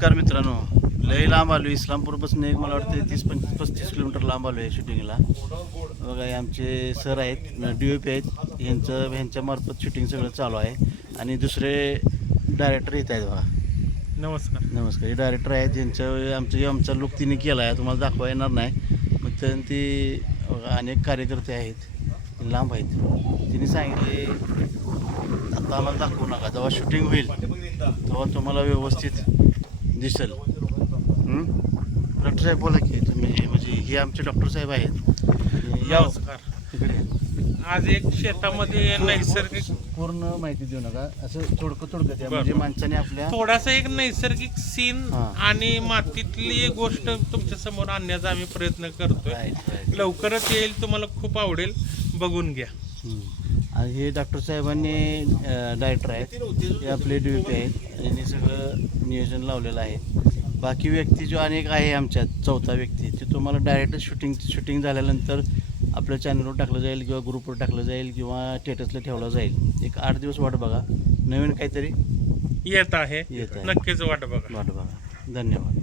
नमस्कार मित्रांनो, लय लांब आलो. इस्लामपूरपासून एक मला वाटतं 30-35 किलोमीटर लांब आलो आहे शूटिंगला. बघा हे आमचे सर आहेत, DOP आहेत, ह्यांच्या मार्फत शूटिंग सगळं चालू आहे. आणि दुसरे डायरेक्टर येत आहेत बघा. नमस्कार. हे डायरेक्टर आहेत ज्यांचं आमचा लुक तिने केला आहे, तुम्हाला दाखवा येणार नाही. मग ते अनेक कार्यकर्ते आहेत, लांब आहेत. तिने सांगितले आता आम्हाला दाखवू नका, जेव्हा शूटिंग होईल तेव्हा तुम्हाला व्यवस्थित दिसेल. डॉक्टर साहेब बोला की तुम्ही, म्हणजे हे आमचे डॉक्टर साहेब आहेत. नमस्कार. तिकडे आज एक शेतामध्ये नैसर्गिक पूर्ण माहिती देऊ नका, असं थोडकं द्या, म्हणजे माणसाने आपल्या थोडासा एक नैसर्गिक सीन हां. आणि मातीतली एक गोष्ट तुमच्या समोर आणण्याचा आम्ही प्रयत्न करतोय. लवकरच येईल, तुम्हाला खूप आवडेल, बघून घ्या. आणि हे डॉक्टर साहेबांनी डायरेक्टर आहेत, हे आपले DOP आहेत. यांनी सगळं नियोजन लावलेलं आहे. बाकी व्यक्ती जो अनेक आहे आमच्यात, चौथा व्यक्ती, ते तुम्हाला डायरेक्ट शूटिंग झाल्यानंतर आपल्या चॅनलवर टाकलं जाईल किंवा ग्रुपवर टाकलं जाईल किंवा स्टेटसला ठेवलं जाईल. एक 8 दिवस वाट बघा, नवीन काहीतरी येत आहे, येत आहे. नक्कीच वाट बघा. धन्यवाद.